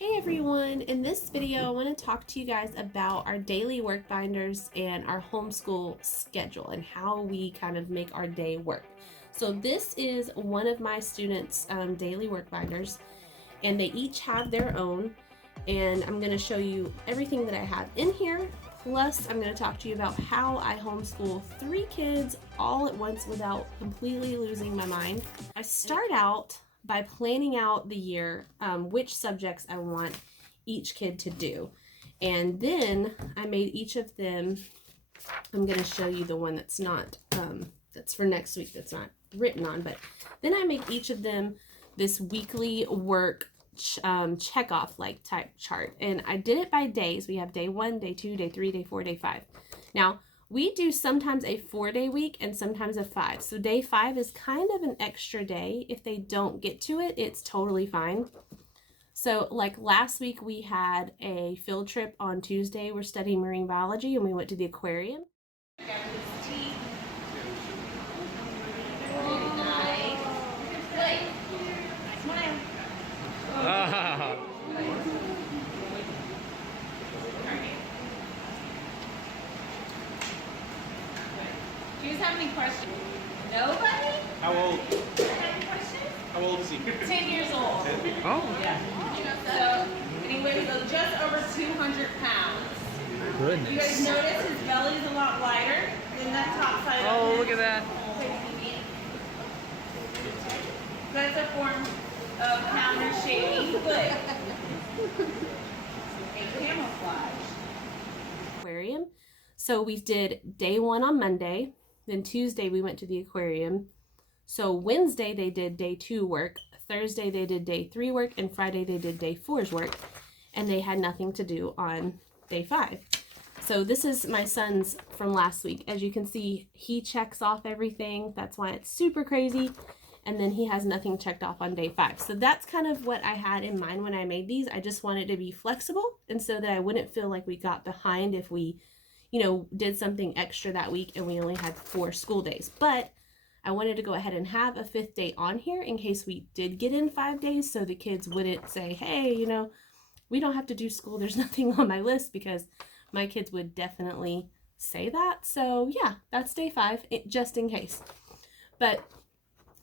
Hey everyone, in this video I want to talk to you guys about our daily work binders and our homeschool schedule and how we kind of make our day work. So this is one of my students' daily work binders, and they each have their own, and I'm going to show you everything that I have in here, plus I'm going to talk to you about how I homeschool 3 kids all at once without completely losing my mind. I start out by planning out the year, which subjects I want each kid to do. And then I made each of them, I'm going to show you the one that's not, that's for next week, that's not written on, but then I make each of them this weekly work check off like type chart. And I did it by days. We have day 1, day 2, day 3, day 4, day 5. Now, we do sometimes a 4-day week and sometimes a 5. So day 5 is kind of an extra day. If they don't get to it, it's totally fine. So like last week we had a field trip on Tuesday. We're studying marine biology and we went to the aquarium. Do you have any questions? Nobody? How old? Have any questions? How old is he? 10 years old. Oh. Yeah. So, and he weighs just over 200 pounds. Goodness. You guys notice his belly's a lot lighter than that top side of Oh, his. look at that. That's a form of counter shading foot. A camouflage. Aquarium. So we did day 1 on Monday, then Tuesday we went to the aquarium. So Wednesday they did day 2 work, Thursday they did day 3 work, and Friday they did day 4's work, and they had nothing to do on day 5. So this is my son's from last week. As you can see, he checks off everything. That's why it's super crazy. And then he has nothing checked off on day 5. So that's kind of what I had in mind when I made these. I just wanted to be flexible and so that I wouldn't feel like we got behind if we, did something extra that week and we only had 4 school days. But I wanted to go ahead and have a 5th day on here in case we did get in 5 days so the kids wouldn't say, hey, we don't have to do school. There's nothing on my list, because my kids would definitely say that. So yeah, that's day 5, just in case. But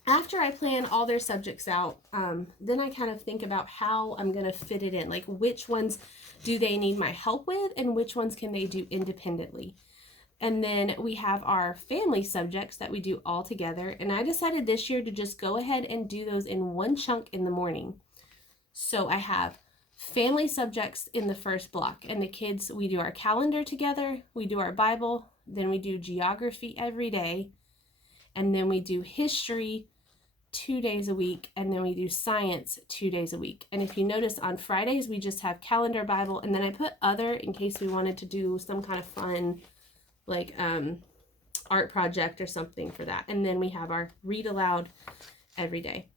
after I plan all their subjects out, then I kind of think about how I'm going to fit it in. Like, which ones do they need my help with and which ones can they do independently? And then we have our family subjects that we do all together. And I decided this year to just go ahead and do those in one chunk in the morning. So I have family subjects in the first block. And the kids, we do our calendar together. We do our Bible. Then we do geography every day. And then we do history 2 days a week, and then we do science 2 days a week. And if you notice, on Fridays we just have calendar, Bible, and then I put other in case we wanted to do some kind of fun like art project or something for that. And then we have our read aloud every day.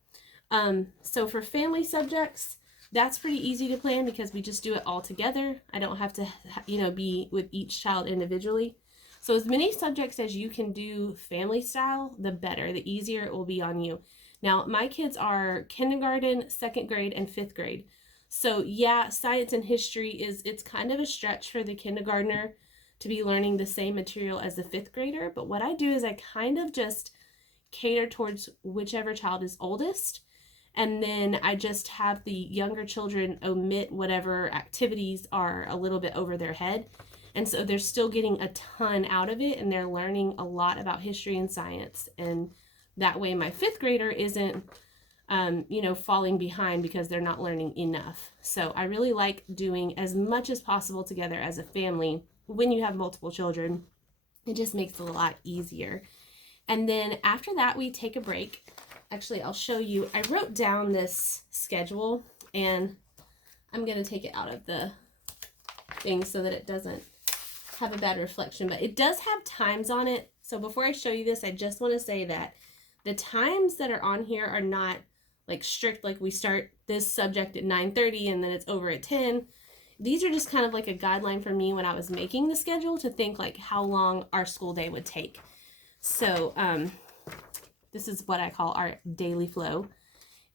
So for family subjects, that's pretty easy to plan because we just do it all together. I don't have to be with each child individually. So as many subjects as you can do family style, the better, the easier it will be on you. Now, my kids are kindergarten, 2nd grade, and 5th grade. So yeah, science and history it's kind of a stretch for the kindergartner to be learning the same material as the 5th grader. But what I do is I kind of just cater towards whichever child is oldest. And then I just have the younger children omit whatever activities are a little bit over their head. And so they're still getting a ton out of it, and they're learning a lot about history and science. And that way my 5th grader isn't, falling behind because they're not learning enough. So I really like doing as much as possible together as a family. When you have multiple children, it just makes it a lot easier. And then after that, we take a break. Actually, I'll show you. I wrote down this schedule, and I'm going to take it out of the thing so that it doesn't have a bad reflection, but it does have times on it. So before I show you this, I just want to say that the times that are on here are not like strict, like we start this subject at 9:30 and then it's over at 10. These are just kind of like a guideline for me when I was making the schedule to think like how long our school day would take. So this is what I call our daily flow.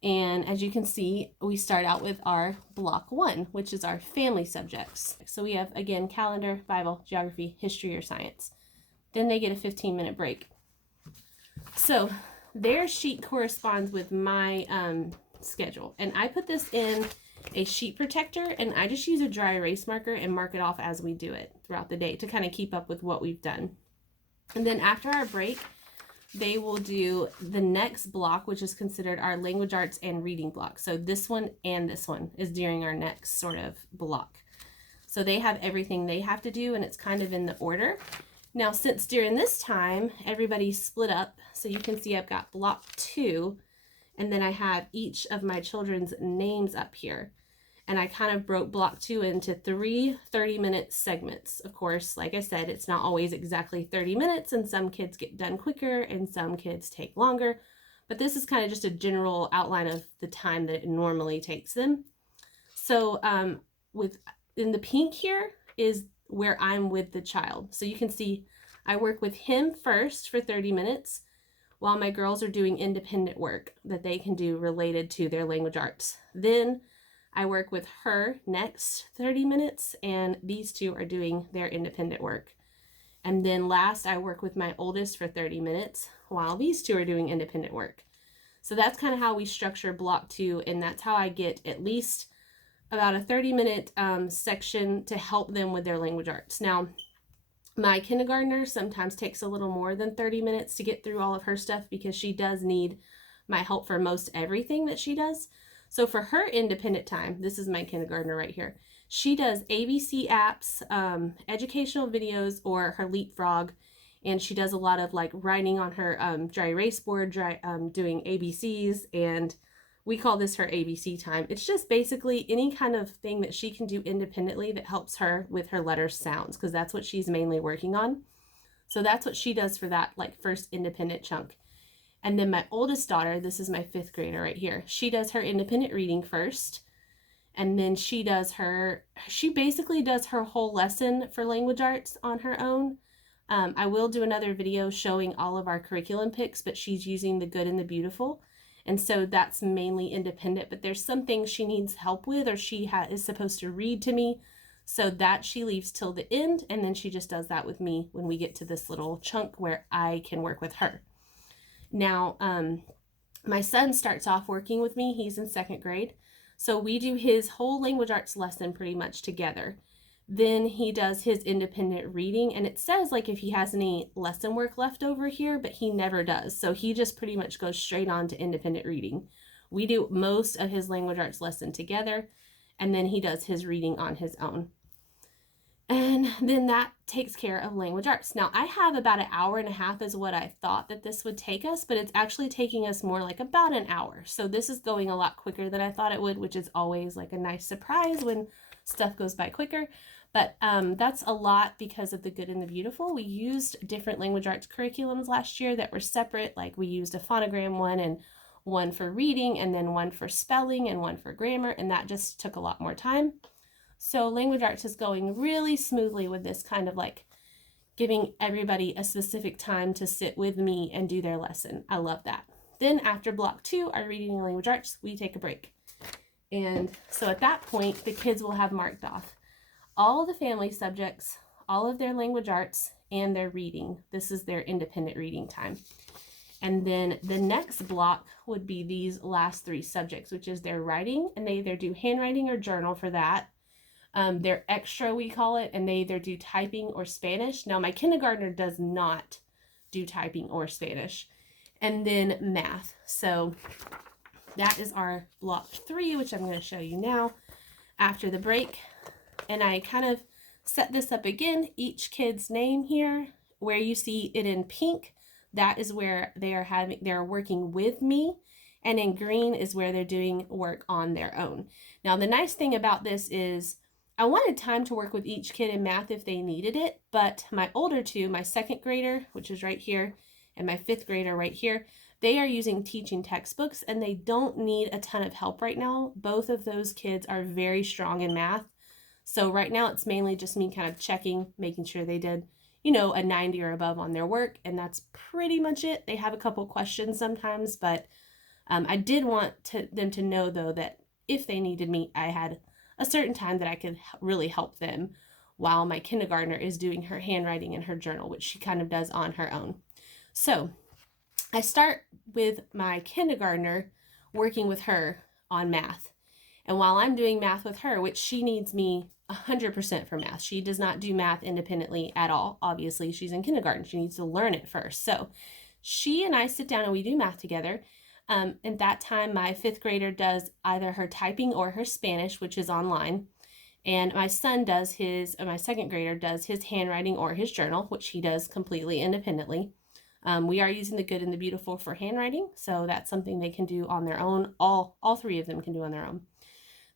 And as you can see, we start out with our block 1, which is our family subjects. So we have, again, calendar, Bible, geography, history, or science. Then they get a 15-minute break. So their sheet corresponds with my schedule. And I put this in a sheet protector, and I just use a dry erase marker and mark it off as we do it throughout the day to kind of keep up with what we've done. And then after our break, they will do the next block, which is considered our language arts and reading block. So this one and this one is during our next sort of block. So they have everything they have to do, and it's kind of in the order. Now, since during this time, everybody's split up, so you can see I've got block 2, and then I have each of my children's names up here. And I kind of broke block 2 into 3 30-minute segments. Of course, like I said, it's not always exactly 30 minutes, and some kids get done quicker and some kids take longer. But this is kind of just a general outline of the time that it normally takes them. So in the pink here is where I'm with the child. So you can see I work with him first for 30 minutes while my girls are doing independent work that they can do related to their language arts. Then I work with her next 30 minutes, and these two are doing their independent work. And then last, I work with my oldest for 30 minutes while these two are doing independent work. So that's kind of how we structure block 2, and that's how I get at least about a 30-minute section to help them with their language arts. Now, my kindergartner sometimes takes a little more than 30 minutes to get through all of her stuff because she does need my help for most everything that she does. So for her independent time, this is my kindergartner right here. She does ABC apps, educational videos, or her Leapfrog, and she does a lot of like writing on her dry erase board, doing ABCs, and we call this her ABC time. It's just basically any kind of thing that she can do independently that helps her with her letter sounds, because that's what she's mainly working on. So that's what she does for that like first independent chunk. And then my oldest daughter, this is my 5th grader right here, she does her independent reading first. And then she basically does her whole lesson for language arts on her own. I will do another video showing all of our curriculum picks, but she's using the good and the beautiful. And so that's mainly independent, but there's some things she needs help with, or she is supposed to read to me. So that she leaves till the end, and then she just does that with me when we get to this little chunk where I can work with her. Now, my son starts off working with me. He's in 2nd grade. So we do his whole language arts lesson pretty much together. Then he does his independent reading, and it says like if he has any lesson work left over here, but he never does. So he just pretty much goes straight on to independent reading. We do most of his language arts lesson together, and then he does his reading on his own. And then that takes care of language arts. Now, I have about an hour and a half is what I thought that this would take us, but it's actually taking us more like about an hour. So this is going a lot quicker than I thought it would, which is always like a nice surprise when stuff goes by quicker. But that's a lot because of the good and the beautiful. We used different language arts curriculums last year that were separate. Like we used a phonogram one, and one for reading, and then one for spelling, and one for grammar, and that just took a lot more time. So language arts is going really smoothly with this kind of like giving everybody a specific time to sit with me and do their lesson. I love that. Then after block 2, our reading and language arts, we take a break. And so at that point, the kids will have marked off all the family subjects, all of their language arts, and their reading. This is their independent reading time. And then the next block would be these last 3 subjects, which is their writing, and they either do handwriting or journal for that. They're extra, we call it, and they either do typing or Spanish. Now, my kindergartner does not do typing or Spanish. And then math. So that is our block 3, which I'm going to show you now after the break. And I kind of set this up again, each kid's name here, where you see it in pink, that is where they're working with me. And in green is where they're doing work on their own. Now, the nice thing about this is I wanted time to work with each kid in math if they needed it, but my older 2, my 2nd grader, which is right here, and my 5th grader right here, they are using teaching textbooks, and they don't need a ton of help right now. Both of those kids are very strong in math. So right now it's mainly just me kind of checking, making sure they did, a 90 or above on their work, and that's pretty much it. They have a couple questions sometimes, but I did want them to know, though, that if they needed me, I had a certain time that I could really help them while my kindergartner is doing her handwriting in her journal, which she kind of does on her own. So I start with my kindergartner working with her on math. And while I'm doing math with her, which she needs me 100% for math, she does not do math independently at all. Obviously, she's in kindergarten. She needs to learn it first. So she and I sit down and we do math together. At that time, my fifth grader does either her typing or her Spanish, which is online. And my son does my second grader does his handwriting or his journal, which he does completely independently. We are using the Good and the Beautiful for handwriting, so that's something they can do on their own. All three of them can do on their own.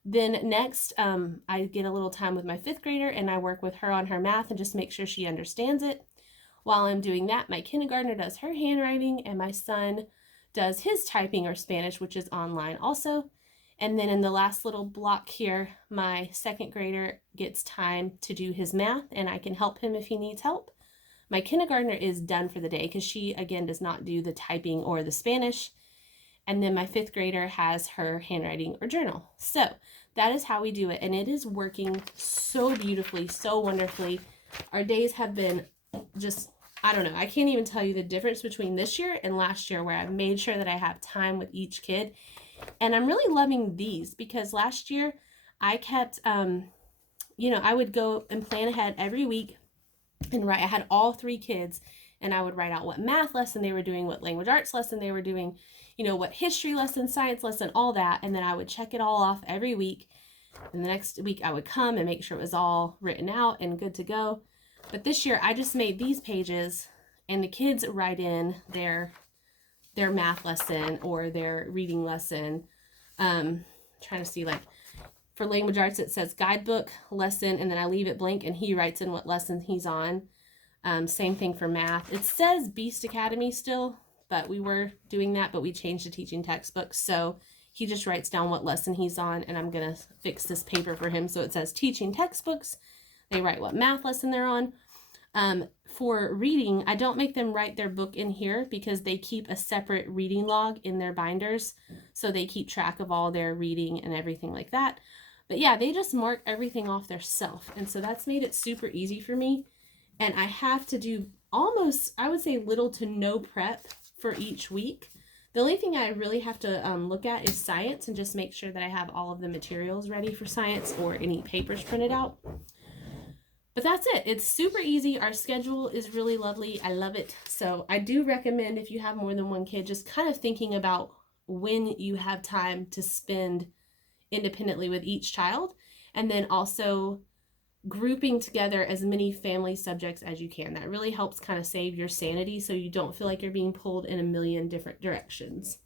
Then next, I get a little time with my fifth grader and I work with her on her math and just make sure she understands it. While I'm doing that, my kindergartner does her handwriting and my son does his typing or Spanish, which is online also. And then in the last little block here, my second grader gets time to do his math and I can help him if he needs help. My kindergartner is done for the day because she, again, does not do the typing or the Spanish. And then my fifth grader has her handwriting or journal. So that is how we do it. And it is working so beautifully, so wonderfully. Our days have been just, I don't know, I can't even tell you the difference between this year and last year, where I've made sure that I have time with each kid. And I'm really loving these because last year I kept, I would go and plan ahead every week and write. I had all three kids and I would write out what math lesson they were doing, what language arts lesson they were doing, what history lesson, science lesson, all that. And then I would check it all off every week. And the next week I would come and make sure it was all written out and good to go. But this year I just made these pages and the kids write in their math lesson or their reading lesson. Trying to see, like, for language arts, it says guidebook lesson, and then I leave it blank, and he writes in what lesson he's on. Same thing for math. It says Beast Academy still, but we were doing that, but we changed to teaching textbooks. So he just writes down what lesson he's on, and I'm going to fix this paper for him. So it says teaching textbooks. They write what math lesson they're on. For reading, I don't make them write their book in here because they keep a separate reading log in their binders. So they keep track of all their reading and everything like that. But yeah, they just mark everything off their self. And so that's made it super easy for me. And I have to do almost, I would say, little to no prep for each week. The only thing I really have to look at is science and just make sure that I have all of the materials ready for science or any papers printed out. But that's it. It's super easy. Our schedule is really lovely. I love it. So I do recommend, if you have more than one kid, just kind of thinking about when you have time to spend independently with each child, and then also grouping together as many family subjects as you can. That really helps kind of save your sanity so you don't feel like you're being pulled in a million different directions.